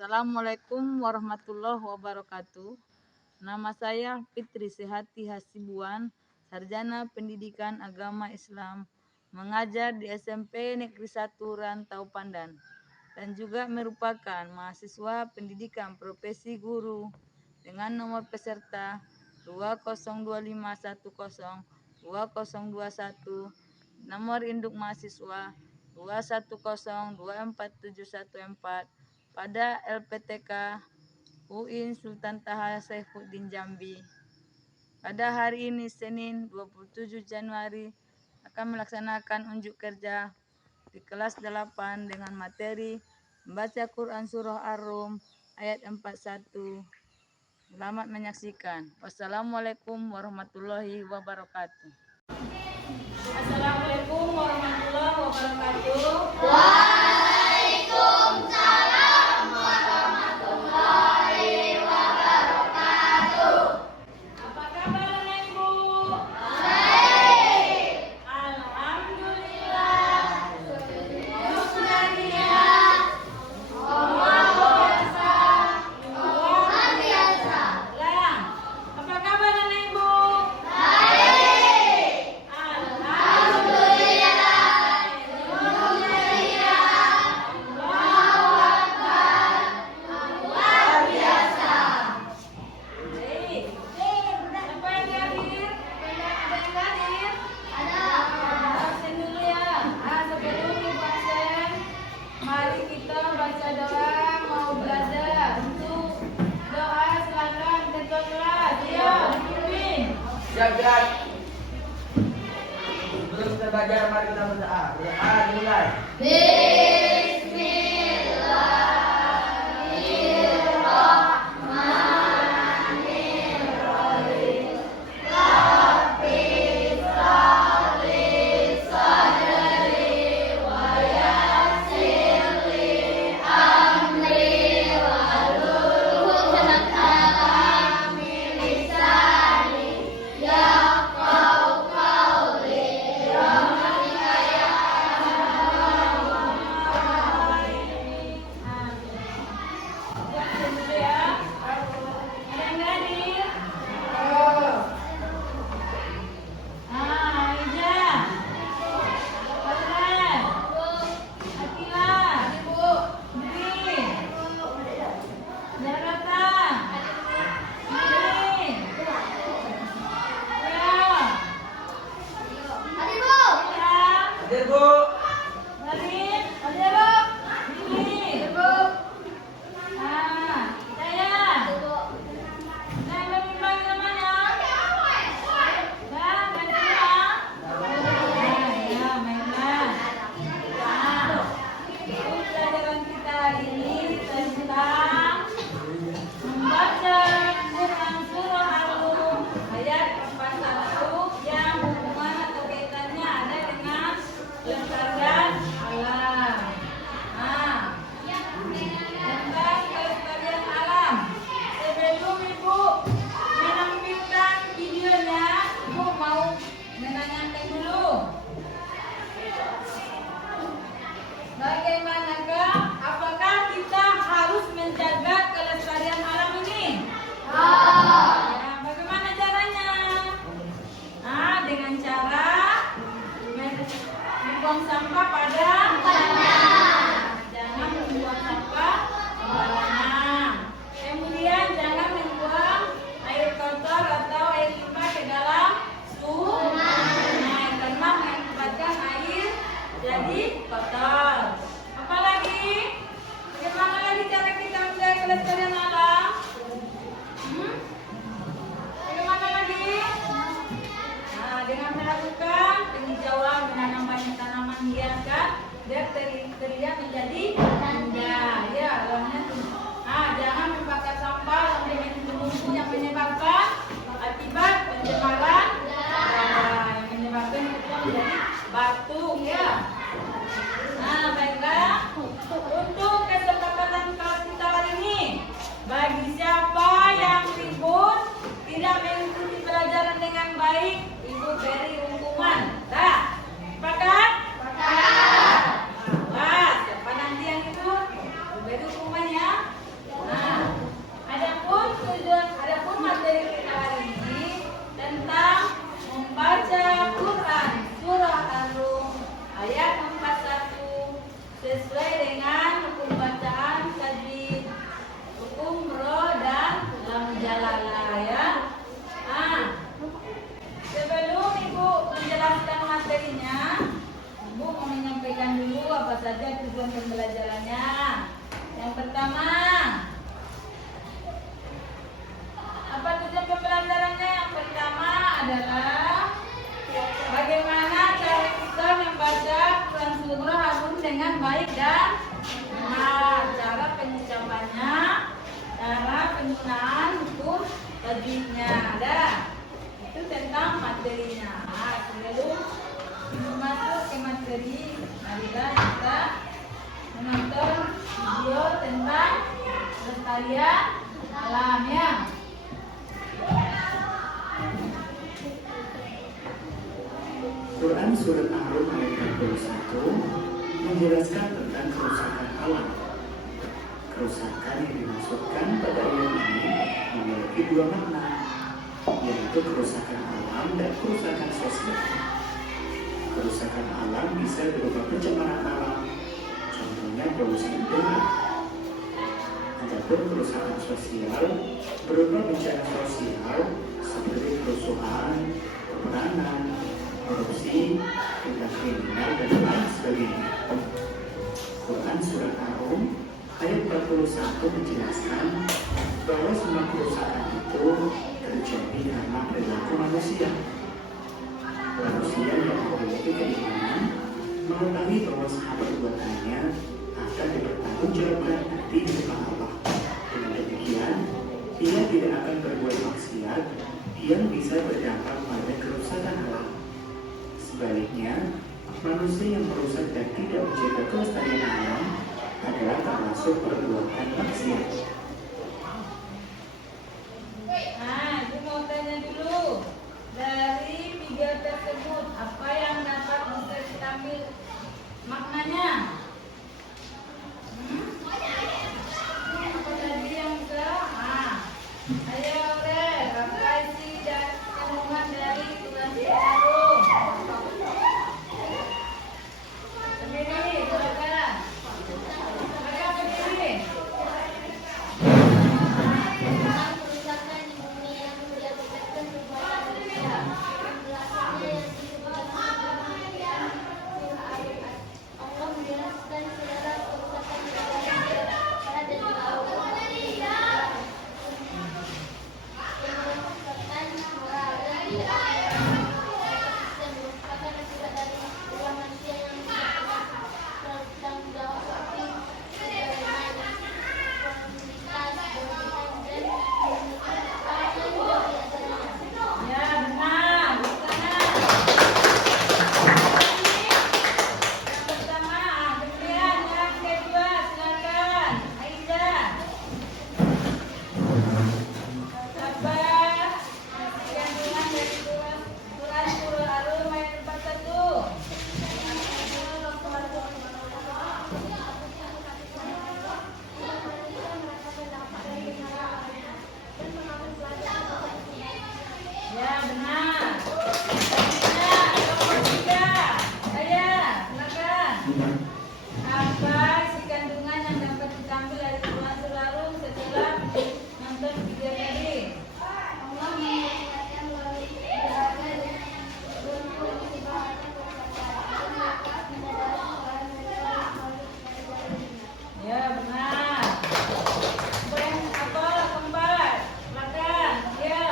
Assalamualaikum warahmatullahi wabarakatuh. Nama saya Fitri Sehati Hasibuan, Sarjana Pendidikan Agama Islam, mengajar di SMP Negeri 1 Rantau Pandan, dan juga merupakan mahasiswa pendidikan profesi guru dengan nomor peserta 20251020021, nomor induk mahasiswa 210247114 pada LPTK UIN Sultan Taha Saifuddin Jambi. Pada hari ini Senin 27 Januari akan melaksanakan unjuk kerja di kelas 8 dengan materi membaca Quran Surah Ar-Rum ayat 41. Selamat menyaksikan. Wassalamualaikum warahmatullahi wabarakatuh. Assalamualaikum warahmatullahi wabarakatuh. Waalaikumsalam warahmatullahi wabarakatuh. Apa kabar anak ibu? Baik. Alhamdulillah. Luar biasa. Lah, apa kabar anak ibu? Baik. Alhamdulillah. Luar biasa. Baik. Siapa yang hadir? Ada yang hadir? Ada. Absen dulu ya. Sebelum ibu absen, mari kita baca doa mau belajar. Untuk doa silakan ketua kelas. Ya, dipimpin. Jagat. Sebelum kita belajar, mari kita berdoa. Berdoa dimulai. Bismillahirrahmanirrahim. Rabbi sholli sadri wa yassir li amri wahlul 'uqdatam min lisani yafqahu qawli. Rahmatika ya arhamar Caranya, cara penggunaan hukum wajibnya. Ada. Itu tentang materinya. Nah, sebelum masuk ke materi, marilah kita menonton video tentang kelestarian alam ya. Quran Surat Ar-Rum ayat 21 menjelaskan tentang kerusakan alam. Kerusakan yang dimaksudkan pada ayat ini memiliki dua makna, yaitu kerusakan alam dan kerusakan sosial. Kerusakan alam bisa berupa pencemaran alam, contohnya polusi udara. Adapun kerusakan sosial berupa bencana sosial seperti kerusuhan, peperangan, korupsi, tindak kriminal, dan lain sebagainya. Quran Surat Ar-Rum ayat 41 menjelaskan bahwa semua kerusakan itu terjadi karena perilaku manusia. Manusia yang memiliki keimanan mengetahui bahwa segala perbuatannya akan dipertanggungjawabkan nanti di depan Allah. Dengan demikian, ia tidak akan berbuat maksiat yang bisa berdampak pada kerusakan alam. Sebaliknya, manusia yang merusak dan tidak menjaga kelestarian alam adalah termasuk perbuatan maksiat. Nah, ibu mau tanya dulu, dari video tersebut apa yang dapat kita ambil maknanya? Apa tadi yang ke? Ayo deh, apa isi dan kandungan dari tugas Ar-Rum? Berdiri, silakan. Silakan berdiri. Tentang kerusakan di bumi yang diakibatkan perbuatan manusia. Penjelasannya yang disebutkan Allah menjelaskan segala kerusakan yang ada pada dan di bawah kerusakan moral dan merupakan akibat dari ulah manusia yang tidak bertanggung jawab seperti sebagaimana kuantitas berlebihan dan menyebabkan jauh di antaranya. Ya, benar. Di sana. Yang pertama, kemudian yang kedua, silakan. Aiza. Apa kandungan dari Quran Surah Ar-Rum ayat 41? Ya, benar. Selanjutnya, nomor 3. Ayah, silakan. Apa isi kandungan yang dapat diambil dari Quran Surah Ar-Rum setelah nonton video tadi? Allah mengingatkan melalui berbagai bentuk ibadah kepada maka menyadari orang mereka melalui Ya, benar. Apa keempat? Silakan. Ya.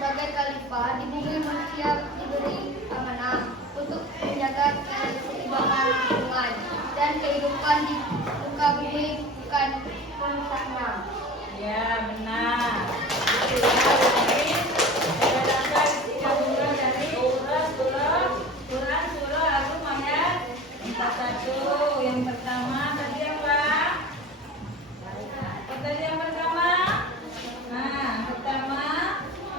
sebagai khalifah di bumi manusia diberi amanah untuk menjaga keseimbangan lingkungan dan kehidupan di muka bumi bukan penusaknya. Ya, benar. Itu ya, jadi berdasarkan isi kandungan dari Quran Surah Ar-Rum ayat 41. Yang pertama tadi apa? Apa tadi yang pertama? Nah, pertama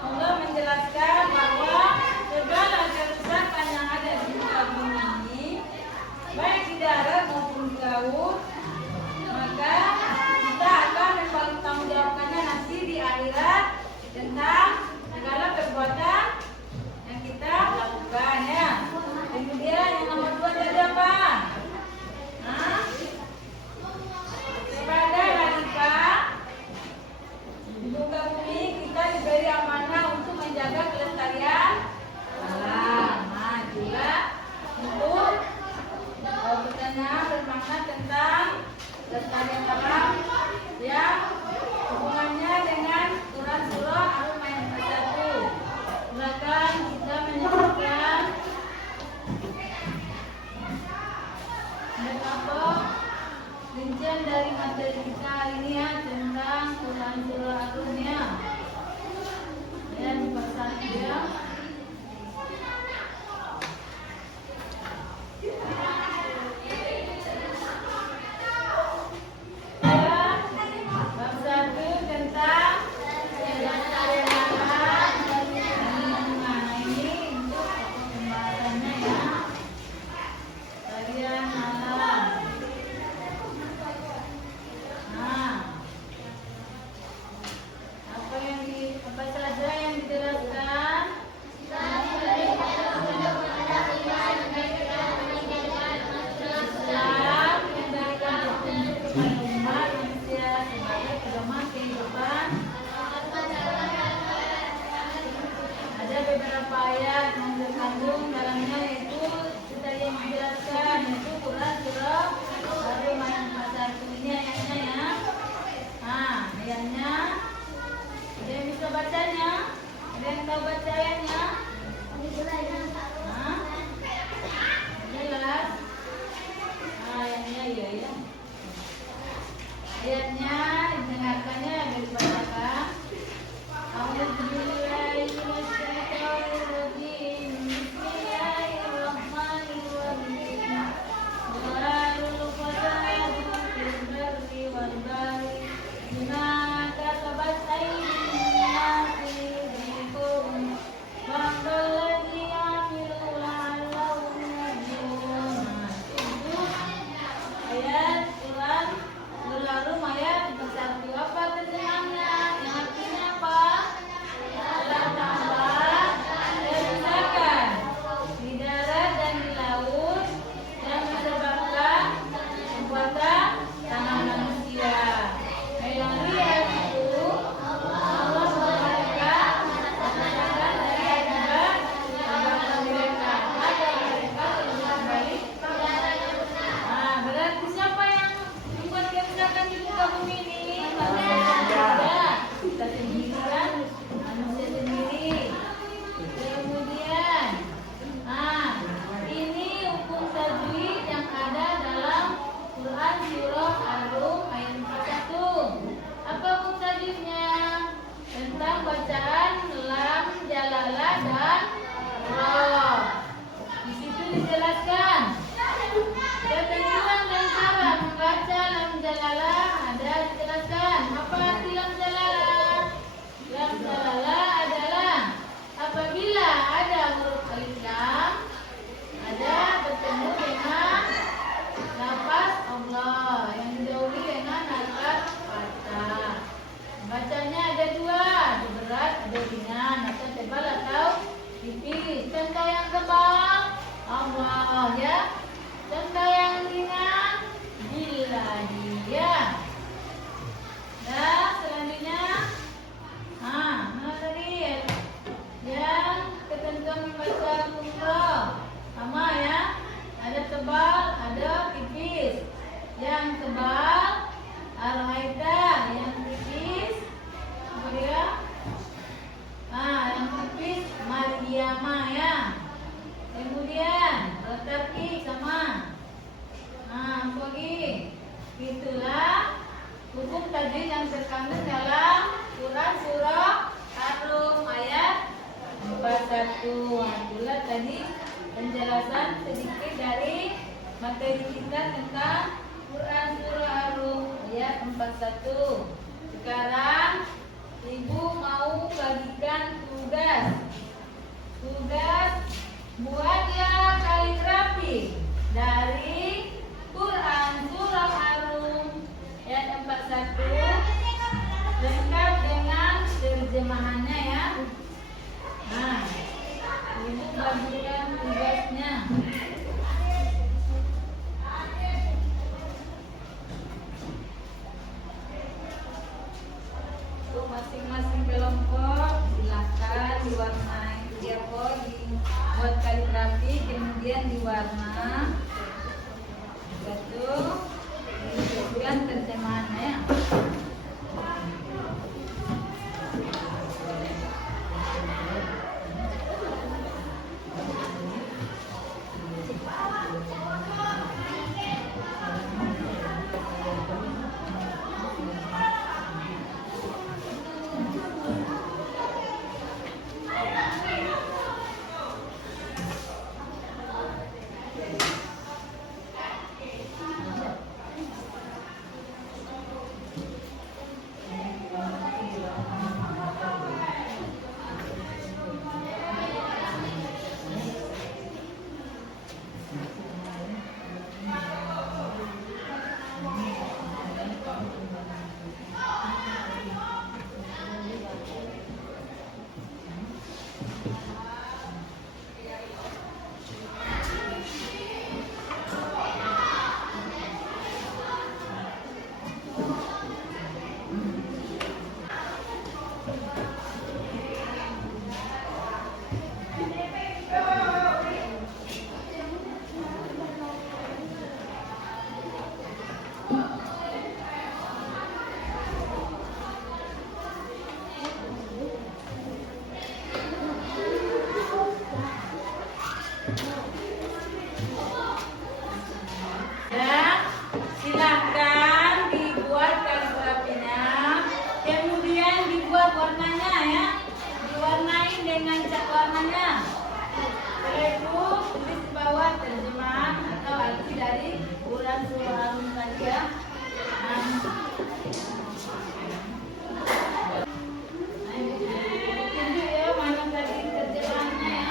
Allah menjelaskan bahwa segala kerusakan yang ada di muka bumi ini, baik di darat maupun di laut, maka kita akan mempertanggungjawabkannya nanti di akhirat tentang segala perbuatan yang kita lakukan ya. Kemudian yang nomor 2 tadi apa? Kepada khalifah di muka bumi kita diberi amanah untuk menjaga kelestarian alam. Nah, juga untuk pertanyaan bermakna tentang pembahasan dari materi kita hari ini ya tentang Quran Surah Ar-Rum ya. Dan pasal ya. Bab 1 tentang kedatangan ini untuk pembahasannya ya. Bagian malam. Nah, apa saja yang dijelaskan? Islam memberikan petunjuk kepada umat manusia sebagai pedoman kehidupan. Ada beberapa ayat yang terkandung dalamnya yaitu kita yang dijelaskan yaitu Quran surah Ar-Rum ayat 41 ini ayatnya ya. Nah, ayatnya ada yang bisa bacanya? Ada yang tahu baca ayatnya? Nah, jelas. Ayatnya ya. Ayatnya didengarkannya dari dibacakan. A'udzubillahi minasyaitonirrajim. Bismillahirrahmanirrahim. Warul fasadu fil barri wal bahri bima kasabat aydin nasi bikum ba'dal ladzi amilu la'allahum yarji'un. Itu ayat Quran surah Ar-Rum ayat 41. Apa terjemahnya? Yang artinya apa? Allah tambah dan misalkan di darat dan di laut yang menyebabkan pembuatan tanah manusia. Yang lihat itu Allah mereka mengatakan dari akibat perbuatan mereka agar mereka kembali. Nah, berarti siapa yang membuat kerusakan di muka bumi ini? Manusia. Kita sendiri kan? Manusia sendiri. Kemudian, nah, ini hukum tajwid yang ada dalam Quran surah Ar-Rum ayat 41. Apa hukum tajwidnya? Tentang bacaan lam, jalalah dan ra. Di situ dijelaskan ketentuan dan cara membaca lam jalalah ada dijelaskan. Apa arti lam jalalah? Lam jalalah adalah apabila ada huruf alif lam ada bertemu dengan lafaz Allah yang didahului dengan lafaz fathah. Bacanya ada dua, ada berat, ada ringan, atau tebal atau tipis. Contoh yang tebal Allah ya. Contoh yang ringan billahi ya. Dan selanjutnya mana tadi yang ketentuan membaca kumroh sama ya. Ada tebal, ada tipis. Yang tebal Ar-Raita, yang tipis apa dia? Yang tipis Maryamah ya. Kemudian Al-Taqi sama. Apa lagi? Itulah hukum tajwid yang terkandung dalam Quran surah Ar-Rum ayat 41. Itulah tadi penjelasan sedikit dari materi kita tentang Quran surah Ar-Rum ayat 41. Sekarang Ibu mau bagikan tugas. Buat ya kaligrafi dari Quran surah Ar-Rum ayat 41 lengkap dengan terjemahannya ya. Nah, Ibu bagikan tugasnya. Untuk masing-masing kelompok silakan diwarnai buat kaligrafi, kemudian diwarna betul disebutkan terjemahannya. semuanya. Setelah itu tulis di bawah terjemahan atau arti dari Quran surah Al-Maidah. Tunjuk ya mana tadi terjemahannya ya.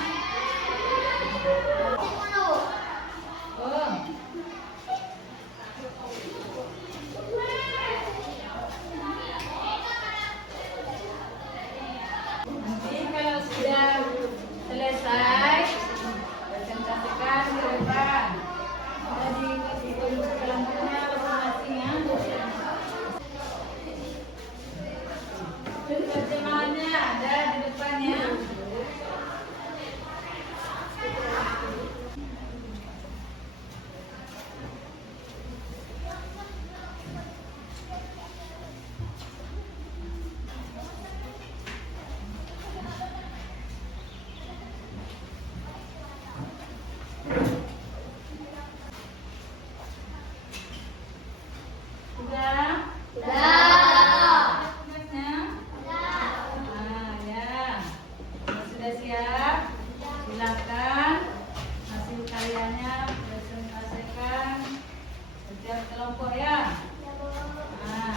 Oh. Nanti kalau sudah selesai, presentasikan di depan. Jadi kelompoknya masing-masing ya. Terjemahannya ada di depannya. Sudah? Tugasnya? Nah, ya. Kalau sudah siap, silakan hasil karyanya presentasikan setiap kelompok ya. Nah,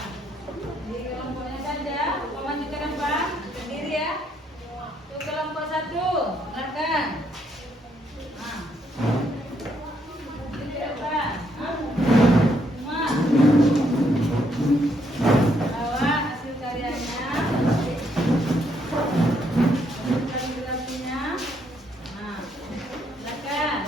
di kelompoknya saja, maju ke depan, berdiri ya. Itu kelompok 1, silakan. Nah, di depan. Semua. Bawa hasil karyanya, hasil kaligrafinya. Nah, silakan.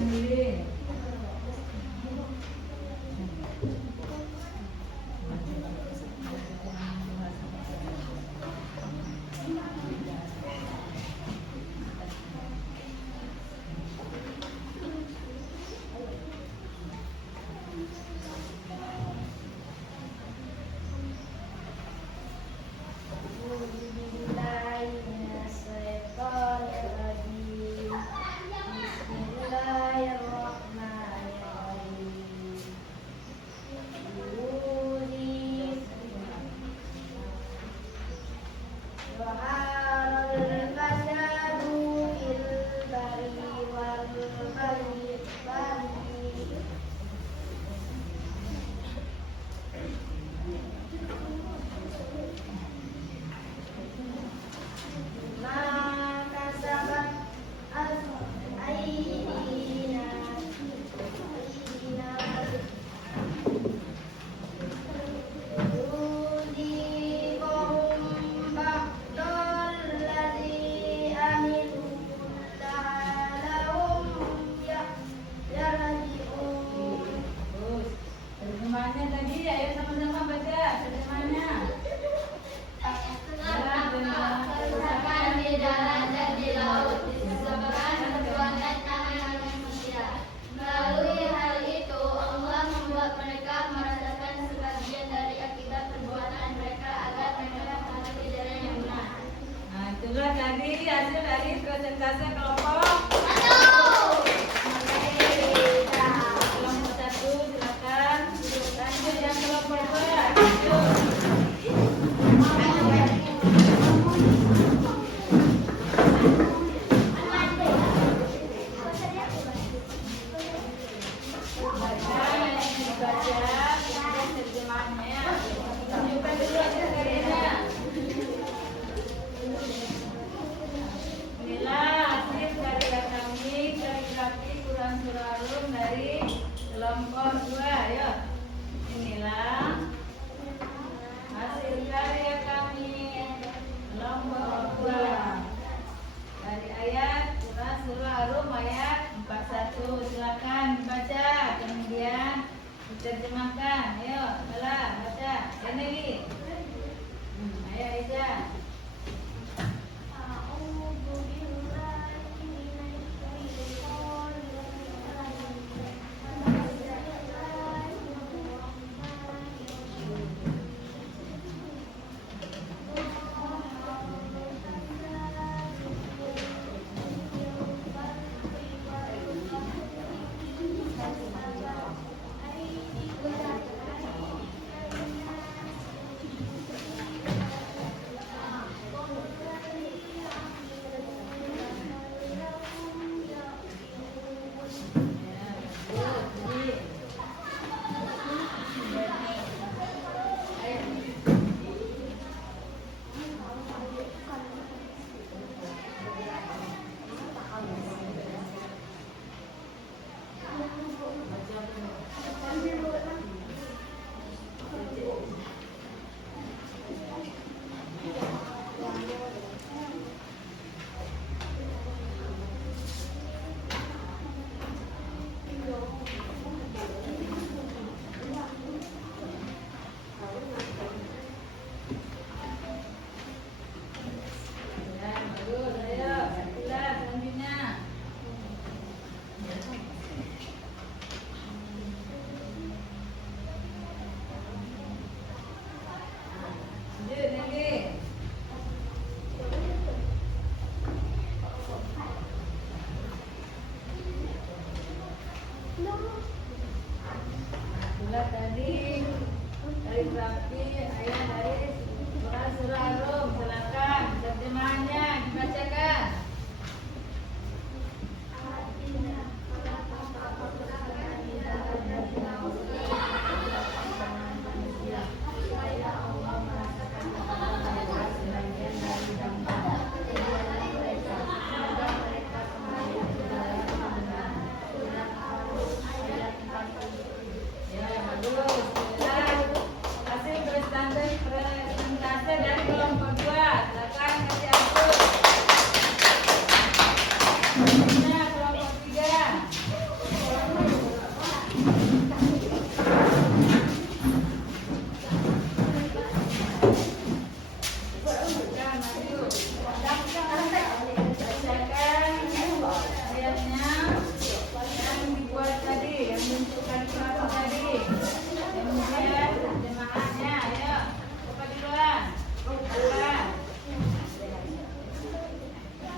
Miling. Terjemahannya tadi, ayo sama-sama baca terjemahannya. Kerusakan di darat dan di laut disebabkan perbuatan tangan manusia. Melalui hal itu, Allah membuat mereka merasakan sebagian dari akibat perbuatan mereka agar mereka mematuhi jalan yang benar. Nah, itulah tadi hasil dari presentase kelompok. Kelompok 1 silakan. Lanjut yang kelompok 2. Inilah hasil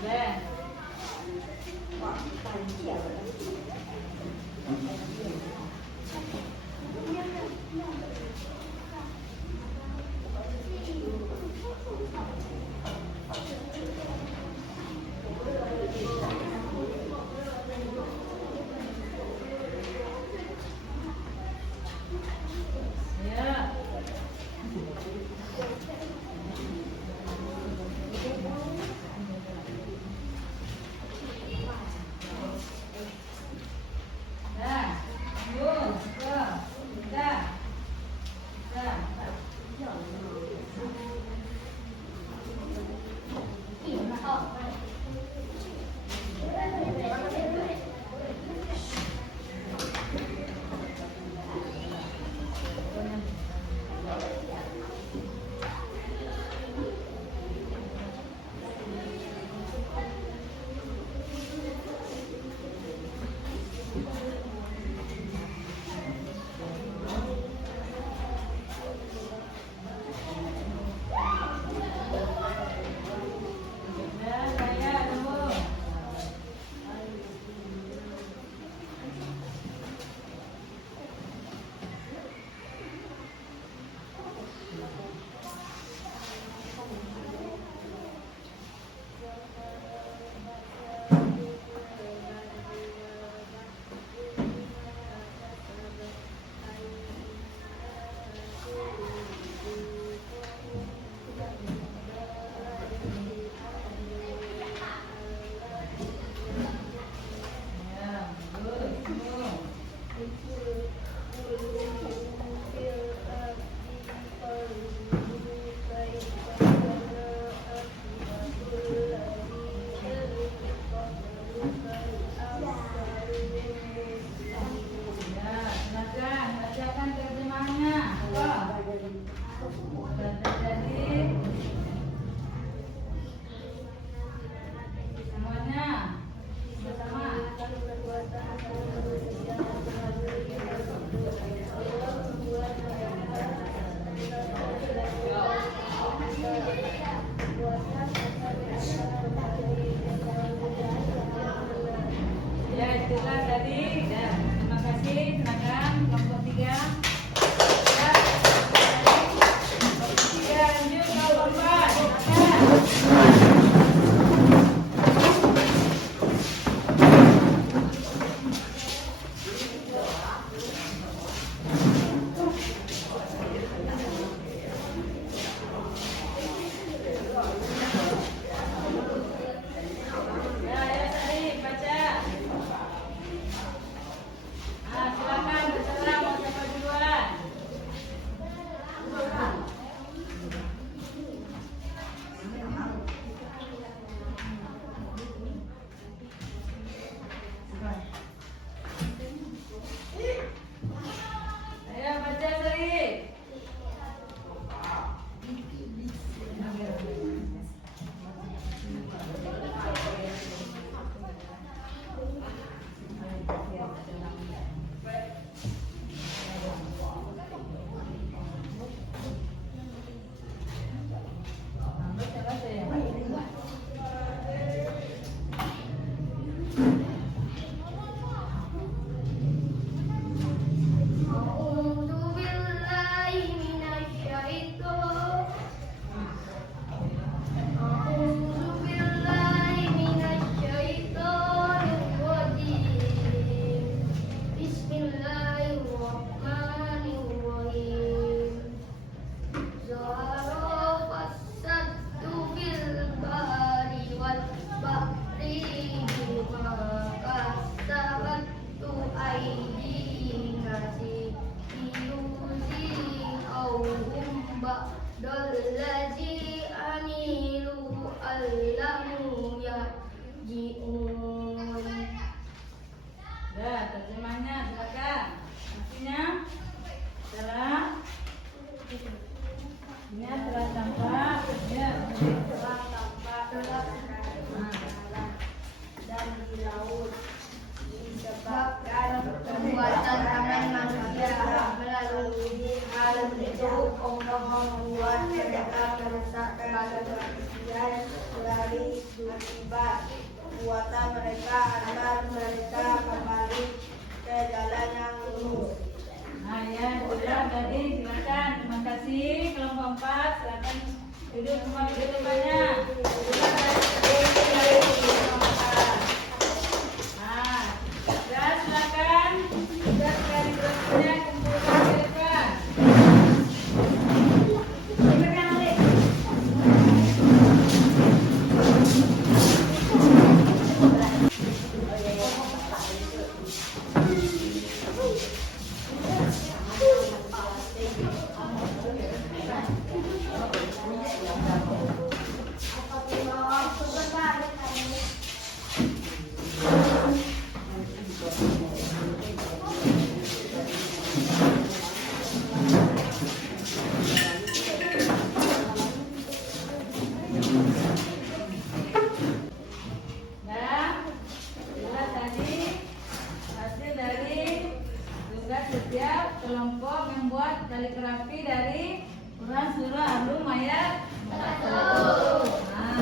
Ben. Ya. Dah. Yun. Dah. Dah. Dah. Dah, saya tunggu. Ya, good. Tunggu. Ya, silakan bacakan terjemahannya. Apa? Sudah terjadi. Semuanya bersama. Ya, itulah tadi. Ya, terima kasih. Silakan kelompok 3. Ya, kelompok 3 lanjut kelompok 4. Silakan. Ya, ya tadi baca. Silakan terserah mau siapa dulu. akibat perbuatan mereka agar mereka kembali ke jalan yang lurus. Nah ya, sudah tadi silakan. Terima kasih. Kelompok 4 silakan duduk kembali di tempatnya. Nah, sudah silakan. Sudah sekali berikutnya kumpulkan di depan. Nah, itulah tadi hasil dari tugas setiap kelompok membuat kaligrafi dari Quran surah Al-Rum ayat 1. Nah,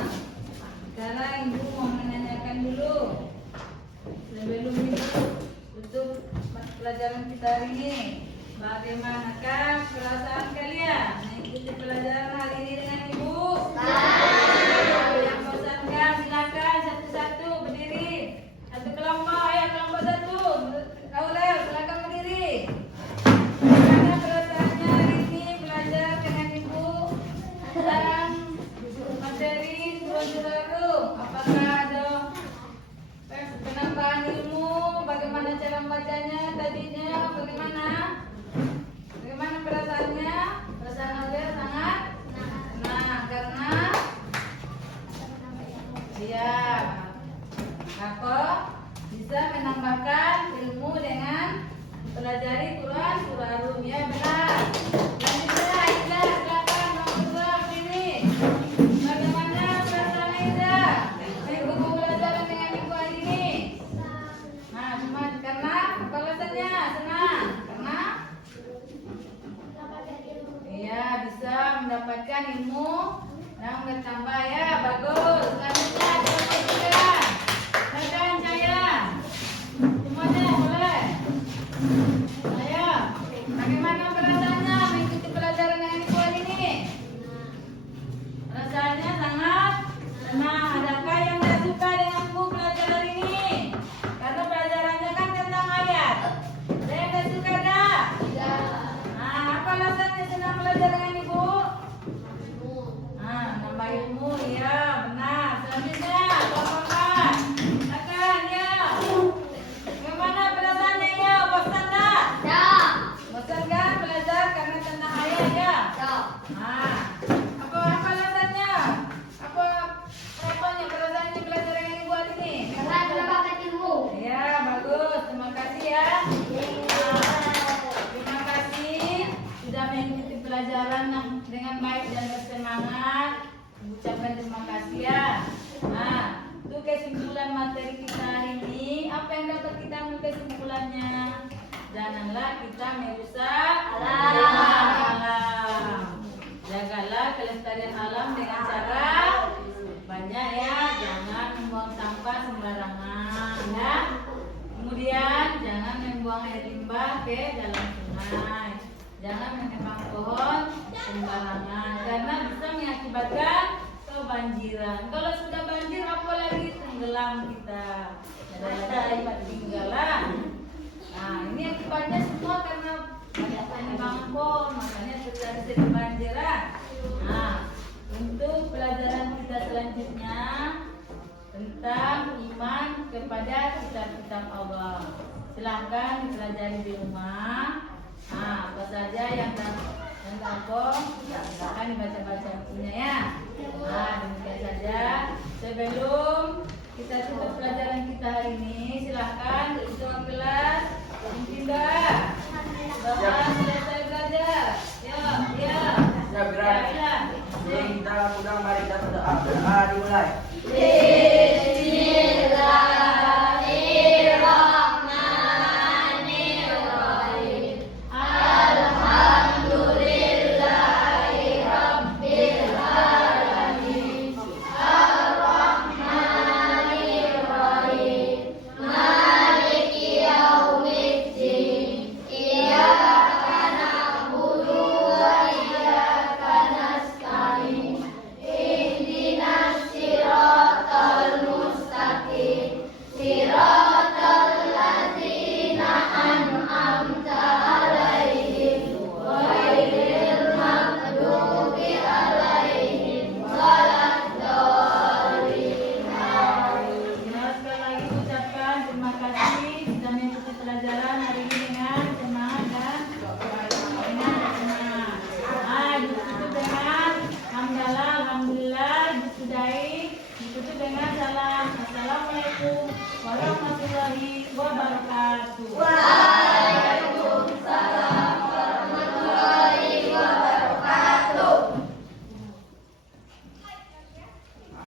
sekarang Ibu mau menanyakan dulu sebelum Ibu tutup pelajaran kita hari ini. Bagaimanakah perasaan kalian mengikuti pelajaran hari ini dengan Ibu? Yang bosankan silakan satu-satu berdiri. Satu kelompok, ayo kelompok 1. Aulel silakan berdiri. Bagaimana perasaannya hari ini belajar dengan Ibu tentang materi surah Rum? Apakah ada penambahan ilmu? Bagaimana cara membacanya tadinya? Bagaimana? Bagaimana perasaannya? Perasaan Aulel sangat senang karena dia apa bisa menambahkan ilmu dengan pelajari Quran surah Rum, ya benar. Lanjutnya Aida, silakan nomor 2 sini. Bagaimana perasaan Aida mengikuti pelajaran dengan Ibu hari ini? Nah, cuma karena apa alasannya? Senang karena iya bisa mendapatkan ilmu yang bertambah, ya bagus. Selanjutnya kelompok 3. Silakan Cahaya. Semuanya boleh. Ayo. Bagaimana perasaannya mengikuti pelajaran yang Ibu hari ini? Perasaannya sangat senang. Adakah yang tidak suka dengan Ibu pelajaran hari ini? Karena pelajarannya kan tentang ayat. Ada yang tidak suka enggak? Nah, apa alasannya senang belajar dengan Ibu? Nah, nambah ilmu, ya benar. Selanjutnya kelompok 4. Silakan ya. Bagaimana perasaannya ya? Bosan tak? Bosan kan belajar karena tentang ayat ya? Nah, apa alasannya? Apa harapannya perasaannya belajar dengan Ibu hari ini? Ya, bagus. Terima kasih ya. Terima kasih sudah mengikuti pelajaran dengan baik dan bersemangat. Ucapkan terima kasih ya. Nah, itu kesimpulan materi kita hari ini. Apa yang dapat kita ambil kesimpulannya? Janganlah kita merusak alam. Jagalah kelestarian alam dengan cara banyak ya. Jangan membuang sampah sembarangan ya. Kemudian jangan membuang air limbah ke dalam sungai. Jangan menebang pohon sembarangan karena bisa mengakibatkan kebanjiran. Kalau sudah banjir apalagi tenggelam kita. Ada akibat tinggalan. Nah, ini akibatnya semua karena banyak menebang pohon, makanya terjadi kebanjiran. Nah, untuk pelajaran kita selanjutnya tentang iman kepada kitab-kitab Allah. Silahkan dipelajari di rumah. Nah, apa saja yang silahkan dibaca-baca bukunya ya. Nah, demikian saja. Sebelum kita tutup pelajaran kita hari ini, silahkan ketua kelas mungkin doa. Doa selesai belajar. Ya. Ya, gerak. Sebelum kita pulang, mari kita berdoa. Berdoa dimulai. Bismillahirrahmanirrahim. warahmatullahi wabarakatuh.